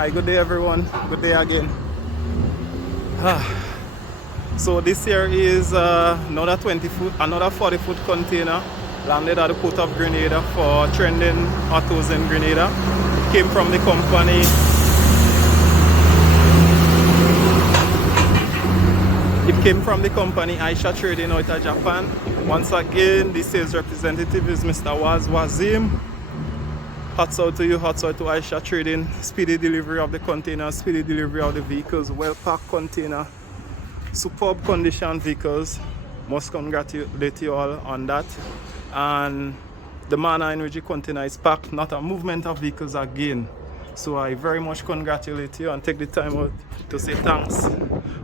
Hi, good day everyone. Good day again. So this here is another 20-foot, another 40-foot container landed at the port of Grenada for trending autos in Grenada. It came from the company. It came from the company Aisha trading out of Japan. Once again, the sales representative is Mr. Wazim. Hats out to you, hats out to Aisha Trading. Speedy delivery of the container, speedy delivery of the vehicles, well packed container, superb condition vehicles. Must congratulate you all on that. And the manner in which the container is packed, not a movement of vehicles again. So I very much congratulate you and take the time out to say thanks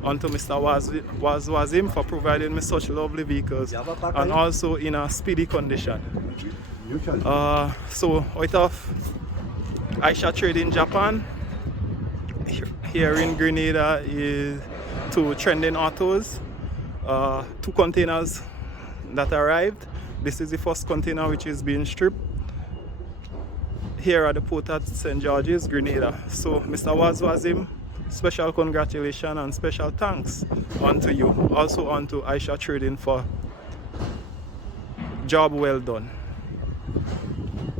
unto Mr. Wazim for providing me such lovely vehicles and also in a speedy condition. So out of Aisha Trading Japan, here in Grenada is two trending autos, two containers that arrived. This is the first container which is being stripped here at the port at St. George's, Grenada. So Mr. Wazim, special congratulations and special thanks unto you, also unto Aisha Trading for job well done.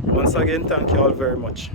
Once again, thank you all very much.